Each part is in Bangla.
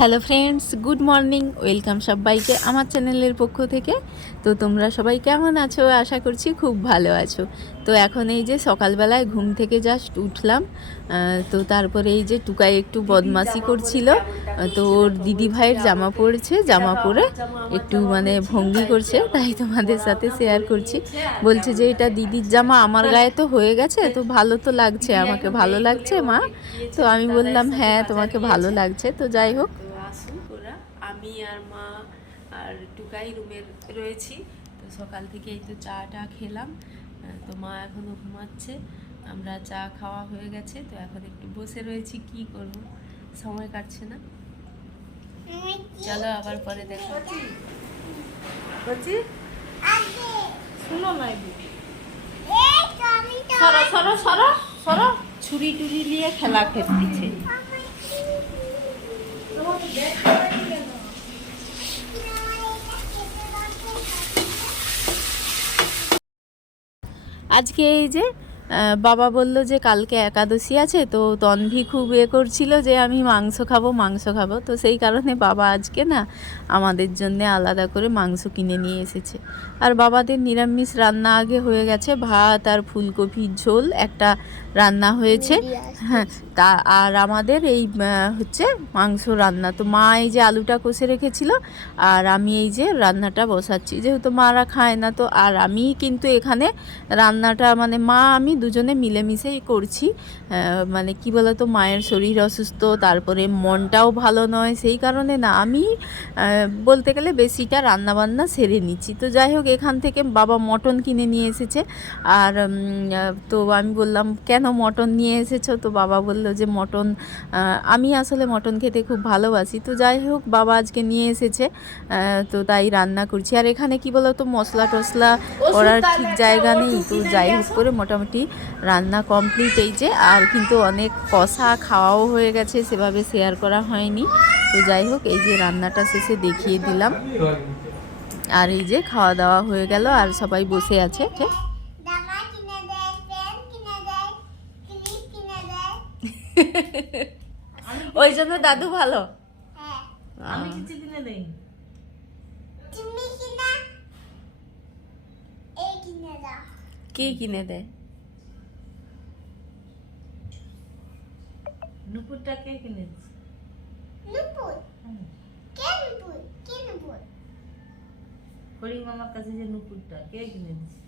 Hello friends, good morning. Welcome সবাইকে আমার চ্যানেলের পক্ষ থেকে। তো তোমরা সবাই কেমন আছো? আশা করছি খুব ভালো আছো। তো এখন এই যে সকালবেলায় ঘুম থেকে জাস্ট উঠলাম। তো তারপরে এই যে টুকাই একটু বদমাশি করছিল। তো ওর দিদি ভাইয়ের জামা পরেছে, জামা পরে একটু মানে ভঙ্গি করছে, তাই তোমাদের সাথে শেয়ার করছি। বলছে যে এটা দিদির জামা, আমার গায়ে তো হয়ে গেছে, তো ভালো তো লাগছে, আমাকে ভালো লাগছে মা। তো আমি বললাম হ্যাঁ তোমাকে ভালো লাগছে। তো যাই হোক, আসুক ওরা, আমি আর মা আর টুকাই রুমে রয়েছি। তো সকাল থেকে এই তো চাটা খেলাম। তো মা এখনও ঘুমাচ্ছে, আমরা চা খাওয়া হয়ে গেছে। তো এখন একটু বসে রয়েছি, কি করব, সময় কাটছে না। চলো আবার পরে দেখা হচ্ছে। শুনো না, সরো সরো সরো সরো, ছুরি টুরি নিয়ে খেলা খেলতেছে। আজকে এই যে বাবা বলল যে কালকে একাদশী আছে, তো তনভি খুব করছিল যে আমি মাংস খাবো মাংস খাবো। তো সেই কারণে বাবা আজকে না আমাদের জন্য আলাদা করে মাংস কিনে নিয়ে এসেছে। আর বাবাদের নিরামিষ রান্না আগে হয়ে গেছে, ভাত আর ফুলকপির ঝোল একটা রান্না হয়েছে। হ্যাঁ, তা আর আমাদের এই হচ্ছে মাংস রান্না। তো মা এই যে আলুটা কষে রেখেছিল, আর আমি এই যে রান্নাটা বসাচ্ছি, যেহেতু মারা খায় না। তো আর আমি কিন্তু এখানে রান্নাটা মানে মা আমি দুজনে মিলেমিশেই করছি। মানে কি বলতো, মায়ের শরীর অসুস্থ, তারপরে মনটাও ভালো নয়, সেই কারণে না আমি বলতে গেলে বেশিটা রান্নাবান্না সেরে নিচ্ছি। তো যাই হোক, এখান থেকে বাবা মটন কিনে নিয়ে এসেছে। আর তো আমি বললাম কেন মটন নিয়ে এসেছো? তো বাবা বললো যে মটন, আমি আসলে মটন খেতে খুব ভালোবাসি। তো যাই হোক, বাবা আজকে নিয়ে এসেছে, তো তাই রান্না করছি। আর এখানে কি বলতো, মশলা টশলা করার ঠিক জায়গা নেই। তো যাই হোক করে মোটামুটি রান্না কমপ্লিট। এই যে আর কিন্তু অনেক কষা খাওয়াও হয়ে গেছে, সেভাবে শেয়ার করা হয়নি। তো যাই হোক, এই যে রান্নাটা শেষে দেখিয়ে দিলাম। আর এই যে খাওয়া দাওয়া হয়ে গেল, আর সবাই বসে আছে। ওই জন্য দাদু ভালো। আমি কিছু কিনে দেই, কে কিনে দেয়? নুপুরটা কে কিনে দিচ্ছে? নুপুর কে? নুপুর কে? নুপুর ফরিং মামার কাছে যে নুপুরটা কে কিনে দিচ্ছে?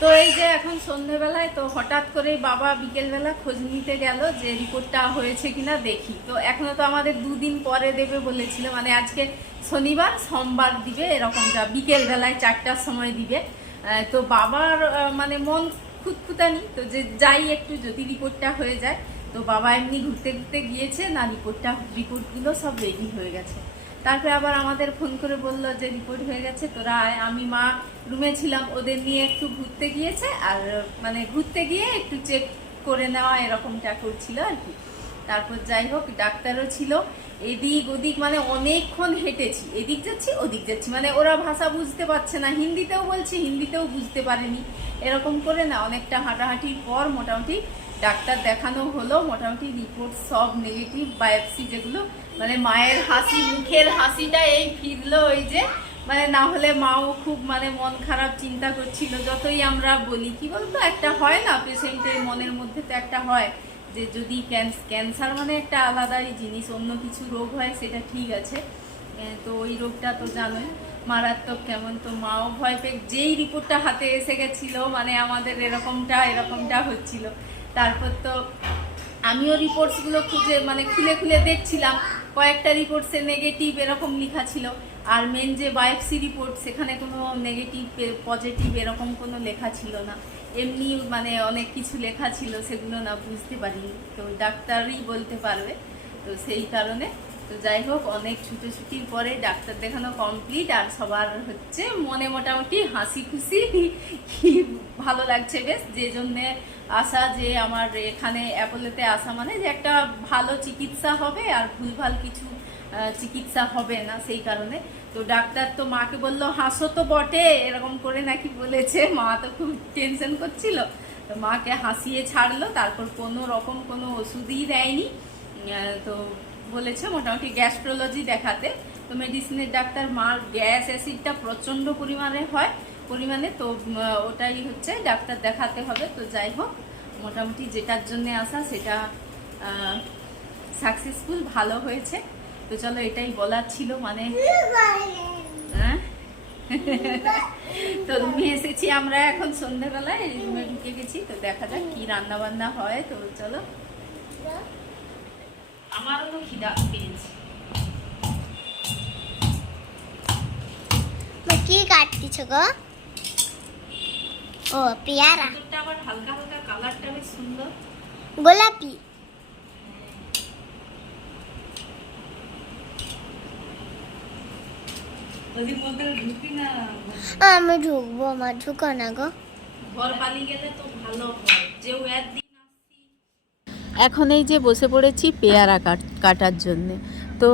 তো এই যে এখন সন্ধ্যেবেলায় তো হঠাৎ করে বাবা বিকেলবেলা খোঁজ নিতে গেল যে রিপোর্টটা হয়েছে কিনা দেখি। তো এখনো তো আমাদের দুদিন পরে দেবে বলেছিল, মানে আজকে শনিবার, সোমবার দিবে, এরকমটা বিকেলবেলায় 4টার সময় দিবে। তো বাবার মানে মন খুঁতখুতানি, তো যে যাই একটু যদি রিপোর্টটা হয়ে যায়। তো বাবা এমনি ঘুরতে ঘুরতে গিয়েছে না, রিপোর্টগুলো সব রেডি হয়ে গেছে। তারপরে আবার আমাদের ফোন করে বললো যে রিপোর্ট হয়ে গেছে, তোরা আয়। আমি মা রুমে ছিলাম, ওদের নিয়ে একটু ঘুরতে গিয়েছে, আর মানে ঘুরতে গিয়ে একটু চেক করে নেওয়া এরকমটা করছিল আর কি। তারপর যাই হোক, ডাক্তারও ছিল, এদিক ওদিক মানে অনেকক্ষণ হেঁটেছি, এদিক যাচ্ছি ওদিক যাচ্ছি, মানে ওরা ভাষা বুঝতে পারছে না, হিন্দিতেও বলছি, হিন্দিতেও বুঝতে পারেনি, এরকম করে না অনেকটা হাঁটাহাঁটির পর মোটামুটি ডাক্তার দেখানো হলো। মোটামুটি রিপোর্ট সব নেগেটিভ। বায়োপসি যেগুলো, মানে মায়ের হাসি, মুখের হাসিটা এই ফিরলো, ওই যে মানে না হলে মাও খুব মানে মন খারাপ চিন্তা করছিল। যতই আমরা বলি, কি বলতো, একটা হয় না পেশেন্টের মনের মধ্যে, তো একটা হয় যে যদি ক্যান্সার মানে একটা আলাদাই জিনিস, অন্য কিছু রোগ হয় সেটা ঠিক আছে, তো ওই রোগটা তো জানোই মারাত্মক কেমন। তো মাও ভয় পেয়ে, যেই রিপোর্টটা হাতে এসে গেছিলো, মানে আমাদের এরকমটা হচ্ছিল। তারপর তো আমিও রিপোর্টসগুলো খুঁজে মানে খুলে খুলে দেখছিলাম, কয়েকটা রিপোর্টসে নেগেটিভ এরকম লেখা ছিল। আর মেন যে বায়োপসি রিপোর্ট, সেখানে কোনো নেগেটিভ পজিটিভ এরকম কোনো লেখা ছিল না, এমনি মানে অনেক কিছু লেখা ছিল, সেগুলো না বুঝতে পারিনি। তো ডাক্তারই বলতে পারবে। তো সেই কারণে তো যাই হোক, অনেক ছুটোছুটির পরে ডাক্তার দেখানো কমপ্লিট, আর সবার হচ্ছে মনে মোটামুটি হাসি খুশি, কি ভালো লাগছে বেশ। যে জন্যে আসা, যে আমার এখানে অ্যাপোলোতে আসা মানে যে একটা ভালো চিকিৎসা হবে আর ভুলভাল কিছু চিকিৎসা হবে না, সেই কারণে। তো ডাক্তার তো মাকে বললো হাসো তো বটে, এরকম করে নাকি বলেছে। মা তো খুব টেনশন করছিল, তো মাকে হাসিয়ে ছাড়লো। তারপর কোনো রকম কোনো ওষুধই দেয়নি। তো বলেছে মোটামুটি গ্যাস্ট্রোলজি দেখাতে। তো মেডিসিনের ডাক্তার, মার গ্যাস অ্যাসিডটা প্রচণ্ড পরিমাণে তো ওটাই হচ্ছে ডাক্তার দেখাতে হবে। তো যাই হোক, মোটামুটি যেটার জন্য আসা সেটা সাকসেসফুল, ভালো হয়েছে। তো চলো, এটাই বলার ছিল। মানে হ্যাঁ তো রুমে এসেছি আমরা এখন সন্ধ্যেবেলায়, রুমে ঢুকে গেছি। তো দেখা যাক কি রান্না বান্না হয়। তো চলো, আমারও তো খিদা পেয়েছে। কি কাটতিছ গো? ও পেয়ারা। এটা আবার হালকা হালকা কালারটা বেশ সুন্দর, গোলাপি। ওদিক মধ্যে ঢুকি না। আমি ঢুকবো, আমার ঢুকো না গো। ঘর পালিয়ে গেলে তো ভালো হয়, যে একদিন আসছি। এখন এই যে বসে পড়েছি পেয়ারা কাটার জন্যে। তো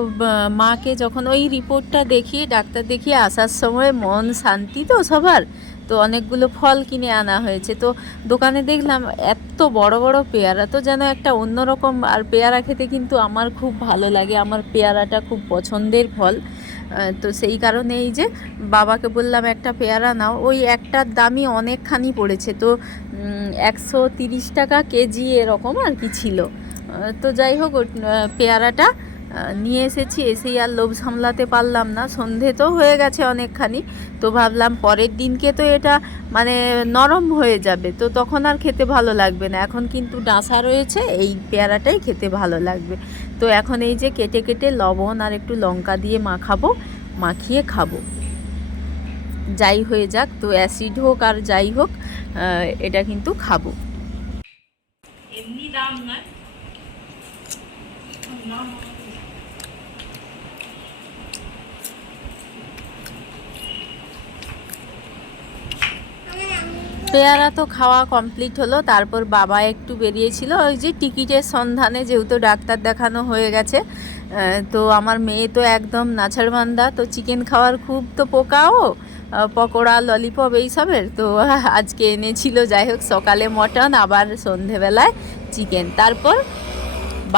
মাকে যখন ওই রিপোর্টটা দেখিয়ে, ডাক্তার দেখিয়ে আসার সময় মন শান্তি তো সবার, তো অনেকগুলো ফল কিনে আনা হয়েছে। তো দোকানে দেখলাম এত বড় বড় পেয়ারা, তো যেন একটা অন্যরকম। আর পেয়ারা খেতে কিন্তু আমার খুব ভালো লাগে, আমার পেয়ারাটা খুব পছন্দের ফল। তো সেই কারণে এই যে বাবাকে বললাম একটা পেয়ারা নাও। ওই একটার দামই অনেকখানি পড়েছে, তো 130 টাকা কেজি এরকম আর কি ছিল। তো যাই হোক, পেয়ারাটা নিয়ে এসেছি। এসেই আর লোভ সামলাতে পারলাম না, সন্ধে তো হয়ে গেছে অনেকখানি। তো ভাবলাম পরের দিনকে তো এটা মানে নরম হয়ে যাবে, তো তখন আর খেতে ভালো লাগবে না। এখন কিন্তু ডাঁসা রয়েছে, এই পেয়ারাটাই খেতে ভালো লাগবে। তো এখন এই যে কেটে কেটে লবণ আর একটু লঙ্কা দিয়ে মাখিয়ে খাবো, যাই হয়ে যাক। তো অ্যাসিড হোক আর যাই হোক, এটা কিন্তু খাবো। এমনি দাম নয়। পেয়ারা তো খাওয়া কমপ্লিট হলো। তারপর বাবা একটু বেরিয়েছিল ওই যে টিকিটের সন্ধানে, যেহেতু ডাক্তার দেখানো হয়ে গেছে। তো আমার মেয়ে তো একদম নাছাড়বান্দা, তো চিকেন খাওয়ার খুব তো পোকাও, পকোড়া ললিপপ এইসবের। তো আজকে এনেছিল, যাই হোক, সকালে মটন, আবার সন্ধেবেলায় চিকেন। তারপর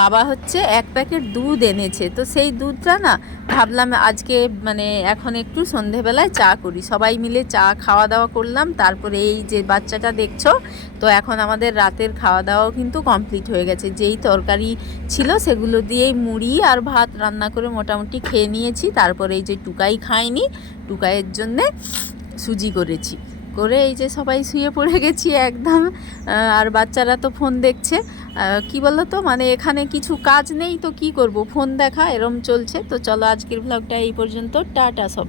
বাবা হচ্ছে 1 প্যাকেট দুধ এনেছে। তো সেই দুধটা না, ভাবলাম আজকে মানে এখন একটু সন্ধেবেলায় চা করি, সবাই মিলে চা খাওয়া দাওয়া করলাম। তারপরে এই যে বাচ্চাটা দেখছো, তো এখন আমাদের রাতের খাওয়া দাওয়াও কিন্তু কমপ্লিট হয়ে গেছে। যেই তরকারি ছিল সেগুলো দিয়েই মুড়ি আর ভাত রান্না করে মোটামুটি খেয়ে নিয়েছি। তারপরে এই যে টুকাই খায়নি, টুকাইয়ের জন্যে সুজি করেছি, করে এই যে সবাই শুয়ে পড়ে গেছি একদম। আর বাচ্চারা তো ফোন দেখছে। কি বলো তো, মানে এখানে কিছু কাজ নেই তো কি করব, ফোন দেখা এরম চলছে। তো চলো, আজকের ব্লগটা এই পর্যন্ত। টাটা সব।